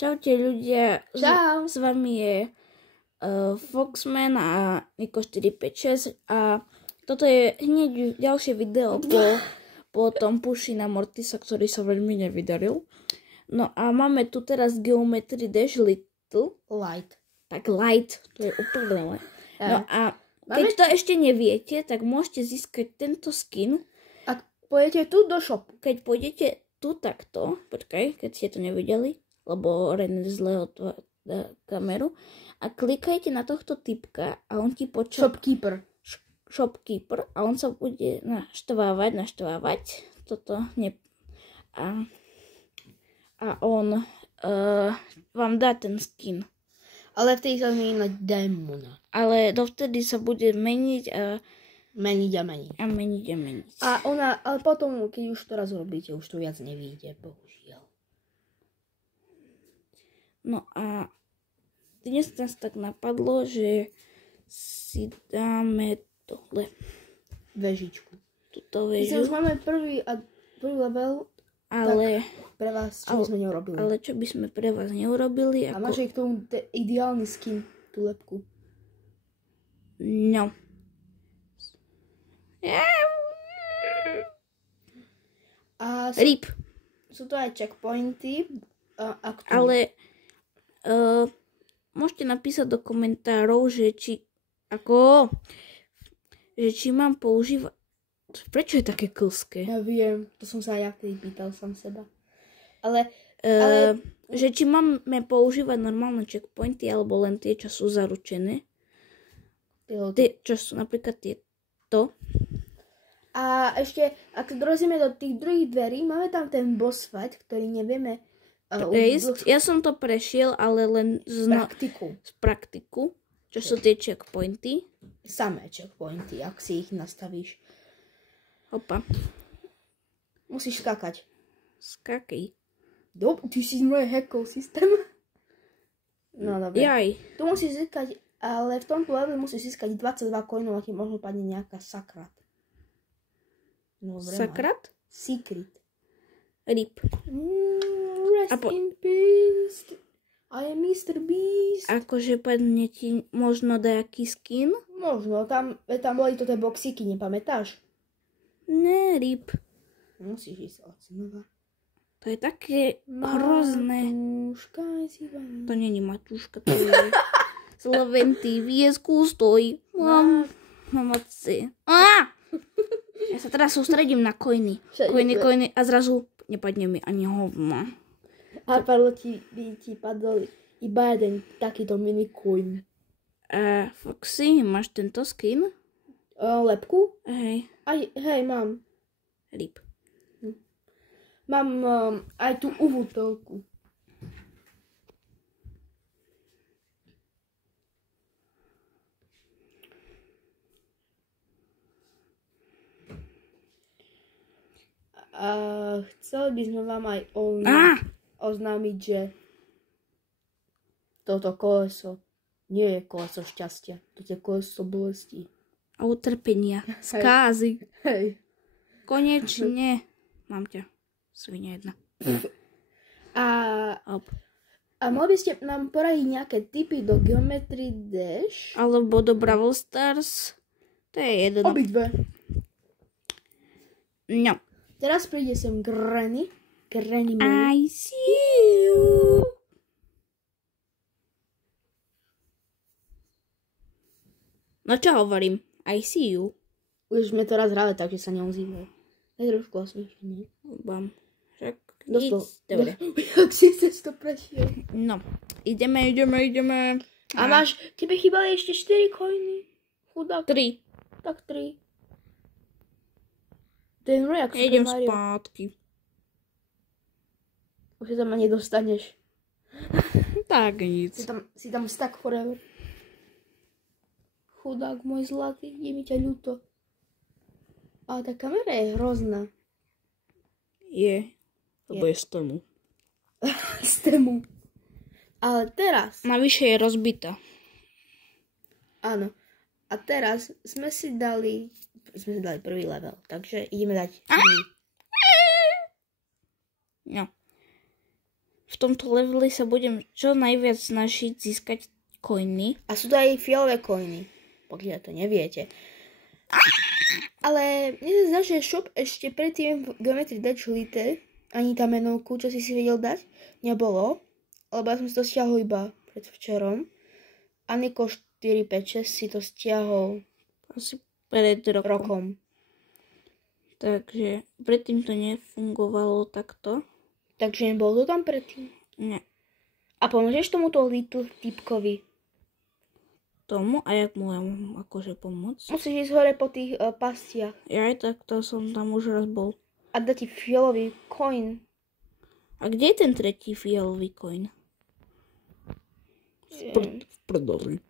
Čaute ľudia, Čau. S vami je Foxman a Niko 456 a toto je hneď ďalšie video po tom puši na Mortisa, ktorý sa veľmi nevydaril. No a máme tu teraz Geometry Dash Little. Light. Tak light, to je úplne. No a keď Máme... to ešte neviete, tak môžete získať tento skin. Ak pôjdete tu do shopu. Keď pôjdete tu takto, počkaj, keď ste to nevideli, lebo Ren zle otvára kameru, a klikajte na tohto typka a on ti Shopkeeper a on sa bude naštvávať toto a on vám dá ten skin. Ale vtedy sa zmení na démona. Ale dovtedy sa bude meniť a meniť. A potom, keď už to raz urobíte, už to viac nevíde, bohužiaľ. No a dnes nás tak napadlo, že si dáme tohle. Vežičku. Tuto Keď vežu. už máme prvý level, Ale, tak pre vás čo by sme neurobili. ale čo by sme pre vás neurobili? A máš aj k tomu ideálny skin, tú lepku. No. A RIP. sú to aj checkpointy. Ale môžete napísať do komentárov, že či mám používať. Prečo je také klské? Ja viem, to som sa aj ja vtedy pýtal sám seba. Ale že či máme používať normálne checkpointy alebo len tie, čo sú zaručené. Tie, čo sú napríklad tieto. A ešte, ak dorazíme do tých druhých dverí, máme tam ten boss fight, ktorý nevieme prejsť. Ja som to prešiel, ale len z praktiku. Čo sú tie checkpointy. Samé checkpointy, ak si ich nastavíš. Opa. Musíš skákať. Skakej. Ty si moje hackol systém. No dobre. Jaj. Tu musíš získať, ale v tomto leveli musíš získať 22 coinov, a ti možno padne nejaká sakrat. Dobre, Sakrat? Secret. RIP. Rest in peace. I am Mr. Beast. Akože padne ti možno nejaký skin? Možno, tam boli to tie boxíky, nepamätáš? Ne, RIP. Musíš ísť od znova. To je také hrozné. Matúška, to není Matúška, to je Sloventy, viesku stojí. Matce. Ja sa teraz sústredím na coiny. Coiny a zrazu nepadne mi ani hovno. A ti padol iba jeden takýto mini coin. Foxy, máš tento skin? Lepku? Hej. Hej, mám. RIP. Mám aj tú uvutelku. Chceli by sme vám aj oznámiť, že toto koleso nie je koleso šťastia. Toto je koleso bolesti. A utrpenia. Skázy. Hej. Konečne. Mám ťa. Svinia jedna. A mohli by ste nám poradiť nejaké tipy do Geometry Dash? Alebo do Brawl Stars? To je jedno. Obidve. No. Teraz príde sem Granny. I see you. No čo hovorím? I see you. Už sme to raz hrali, takže sa neozýval. Je trošku osviešený. Bam. Však dobre. Jak si to prešiel? No. Ideme. A tebe chýbali ešte 4 coiny? Chudák. 3. Tak 3. Ten rojak Idem spátky. Už sa tam ani dostaneš. Tak nic. Si tam stuck forever. Chudák môj zlatý, je mi ťa ľúto. Ale tá kamera je hrozná. Je. Lebo je z tomu. Z tému. Ale teraz. Navyše je rozbitá. Áno. A teraz sme si dali prvý level. Takže ideme dať druhý. No. v tomto leveli sa budem čo najviac snažiť získať coiny. A sú to aj fialové coiny, pokiaľ to neviete. Ale mne sa zdá, že shop ešte predtým v Geometry Dash Lite ani tá menovku, čo si vedel dať, nebolo. Lebo ja som si to stiahol iba predvčerom. A Niko 456 si to stiahol Asi pred rokom. rokom. Takže predtým to nefungovalo takto. Takže nebolo to tam predtým. Nie. A pomôžeš tomuto Little typkovi? Tomu a jak mu ja mám akože pomôcť? Musíš ísť hore po tých pastiach. Ja aj tak to som tam už raz bol. A dá ti fialový coin. A kde je ten tretí fialový coin? V prdoli.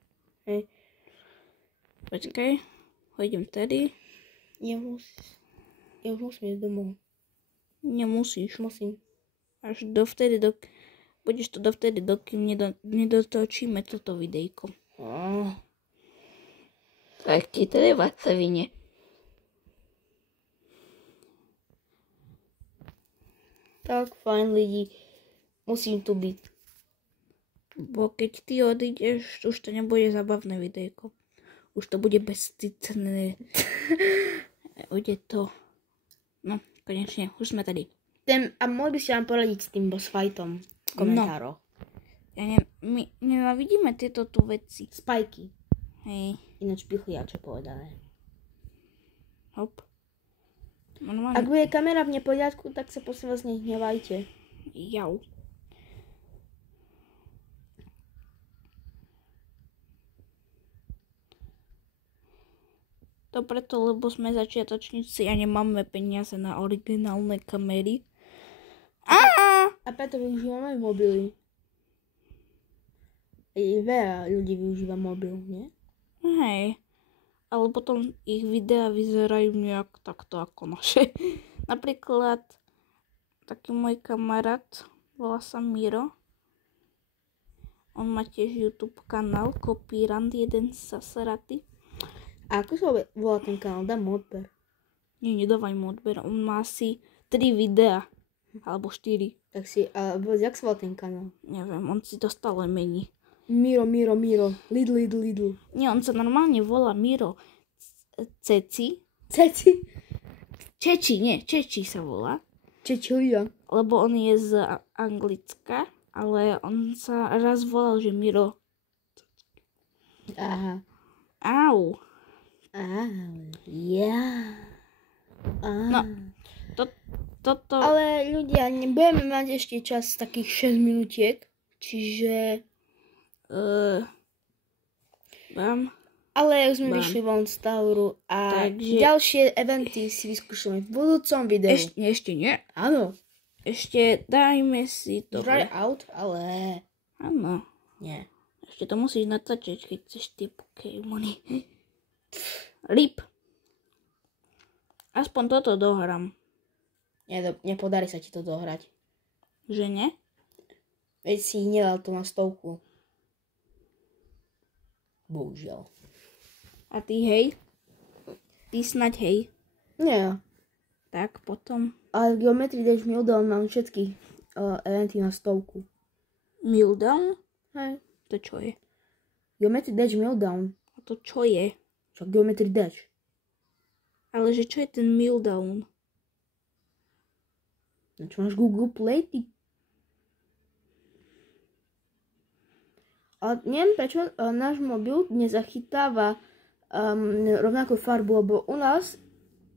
Hej. Počkaj, hojdem tady. Nemusíš. Ja už musím ísť domov. Nemusíš. Musím. Až dovtedy, budeš to dovtedy, dokým nedotočíme toto videjko. Tak ti treba, Savine. Tak, fajn lidi. Musím tu byť. Bo keď ty odídeš, už to nebude zabavné videjko. Už to bude bezcitné. Bude to... No, konečne, už sme tady. A mohli by ste nám poradiť s tým boss fightom v komentároch. My nenavidíme tieto tu veci. Spajky. Hej, Ináč pichliače povedané. hop. Ak Normálne. bude kamera v neporiadku, tak sa prosím vás nehnevajte. Jau. To preto, lebo sme začiatočníci a nemáme peniaze na originálne kamery. A preto využívame mobily. Veľa ľudí využíva mobil, nie? Hej. Ale potom ich videá vyzerajú nejak takto ako naše. Napríklad taký môj kamarát, volá sa Miro. On má tiež YouTube kanál, Kopírand jeden Sasaraty. A ako sa volá ten kanál? Dám odber. Nie, nedávaj mu odber, on má asi 3 videá. Alebo 4. Tak si, a jak sa volá ten kanál? Neviem, on si to stále mení. Miro. Lidl. Nie, on sa normálne volá Miro Ceci. Ceci. Čeči sa volá. Čečulia. Lebo on je z Anglicka, ale on sa raz volal, že Miro. Aha. Au. Ja. No, toto... Ale ľudia, nebudeme mať ešte čas takých 6 minutiek, čiže... Ale už sme vyšli von z Tauru a ďalšie eventy si vyskúšame v budúcom videu. Ešte nie. Áno. Ešte dajme si to. Try out, ale... Áno. Nie. Ešte to musíš natáčať, keď chceš tie Pokémony. RIP. Aspoň toto dohrám. Nepodarí sa ti to dohrať. Že nie? Veď si nedal to na 100. Bohužiaľ. A ty hej? Ty snaď hej. Nie. Tak potom. Ale v Geometry Dash Mildown mám všetky eventy na 100. Mildown? Hej. To čo je? Geometry Dash Mildown. A to čo je? Čo Geometry Dash? Ale že čo je ten Mildown? No čo máš Google Play, ty? A neviem prečo náš mobil nezachytáva rovnakú farbu, lebo u nás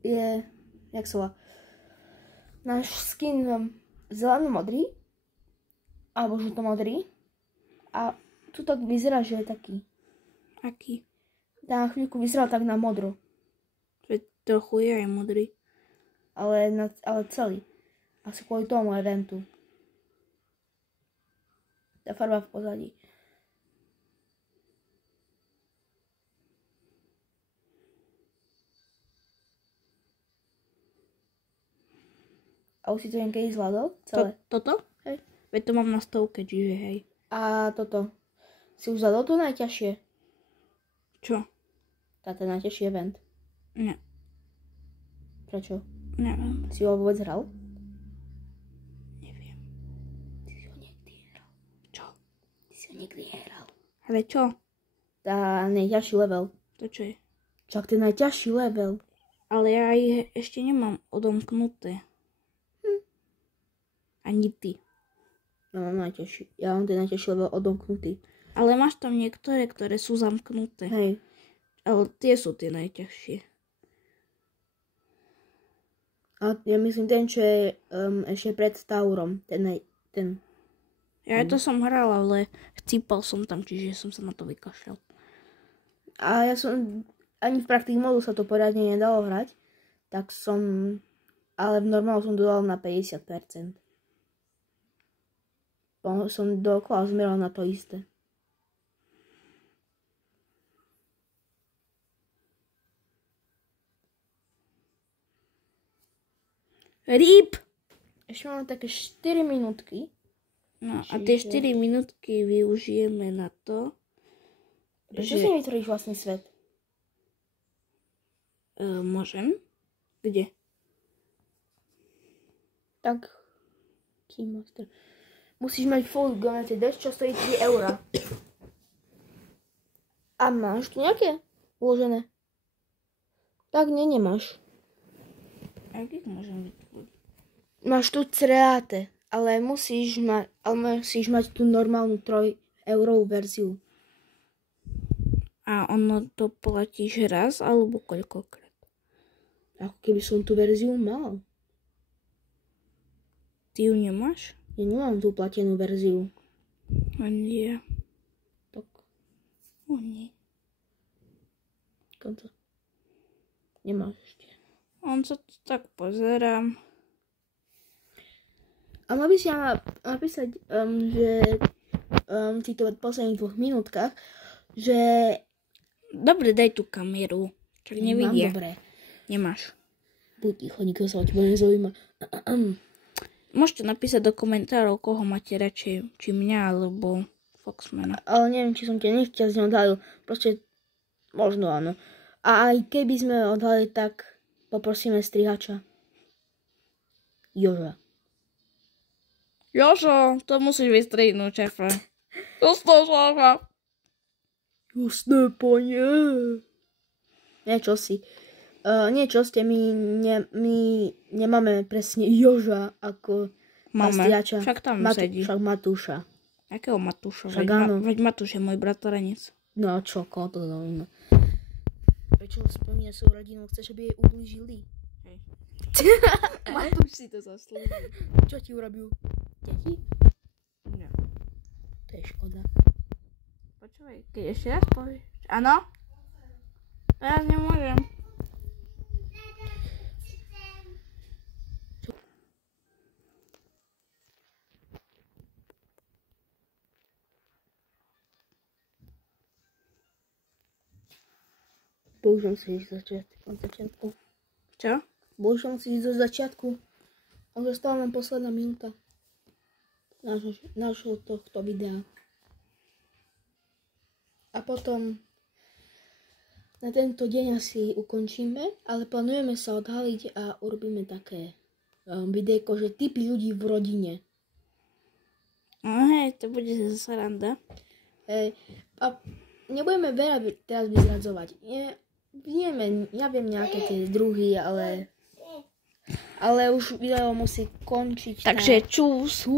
je, jak sa volá, náš skin zeleno-modrý, alebo žlto-modrý. A tu tak vyzerá, že je taký. Aký? Na chvíľku vyzeral tak na modro. Trochu je aj modrý. Ale celý. Asi kvôli tomu eventu. Tá farba v pozadí. A už si to niekedy zvládol? Celé? Toto? Hej. Veď to mám na 100, čiže hej. A toto. Si už zvládol to najťažšie? Čo? Táto najťažší event. Nie. Prečo? Neviem. Si ho vôbec hral? Neviem. Ty si ho nikdy nehral. Ale čo? Tá najťažší level. To čo je? Čak ten najťažší level. Ale ja ich ešte nemám odomknuté. Ani ty. Ja mám najťažší. Ja mám ten najťažší level odomknutý. Ale máš tam niektoré, ktoré sú zamknuté. Hej. Ale tie sú tie najťažšie. A ja myslím ten, čo je ešte pred Taurom. Ten. Ja to som hral, ale chcípal som tam, čiže som sa na to vykašľal. A ja som, ani v praktik modu sa to poriadne nedalo hrať, tak som, ale v normálu som dodal na 50%. Som dookola zmeral na to isté. RIP! Ešte máme také 4 minútky. No a tie 4 minútky využijeme na to, Prečo si nevytvoríš vlastný svet? Môžem? Kde? Tak, Keymaster. Musíš mať full Geometry Dash, čo stojí 3 €. A máš tu nejaké uložené? Tak nemáš. A kde môžem vytvoriť? Máš tu Create, ale musíš mať tú normálnu 3 € verziu. A ono to platíš raz alebo koľkokrát? Ako keby som tú verziu mal. Ty ju nemáš? Ja nemám tú platenú verziu. A nie. Tak, O nie. konto. Nemáš ešte. On sa to tak pozerám. A mal by si napísať, že v týchto posledných 2 minútkach, že... Dobre, daj tú kameru. Čak nevidia. Mám dobre. Nemáš. Buď ticho, nikto sa o teba nezaujíma. Môžete napísať do komentárov, koho máte radšej, či mňa, alebo Foxmana. Ale neviem, či som ťa nechťa z ňou odhalil. Proste, možno áno. A aj keby sme odhalili, tak poprosíme strihača. Joža. Jožo, to musíš vystrihnúť, šéfe. To šéfe. Jasné, pane. Nie, čo si. Nie, čo ste, my nemáme presne Joža ako strihača. Však tam sedí. Však Matúša. Akého Matúša? Však áno. Veď Matúš je môj bratranec. No a čo, koho to zaujíma? Prečo spomína svoju rodinu? Chceš, aby jej ublížili? Hej. Matúš si to zaslúži. Čo ti urobil? Deti? Nie. To je škoda. Počúvaj, keď ešte raz povieš. Áno? Ja nemôžem. Bohužiaľ si ísť od začiatku. Čo? Bohužiaľ si ísť od začiatku. A zostala nám posledná minúta nášho tohto videa. A potom na tento deň asi ukončíme, ale plánujeme sa odhaliť a urobíme také videjko, že typy ľudí v rodine. No hej, to bude sranda. A nebudeme veľa teraz vyzradzovať. Ja viem nejaké tie druhy, ale už video musí končiť. Takže čus.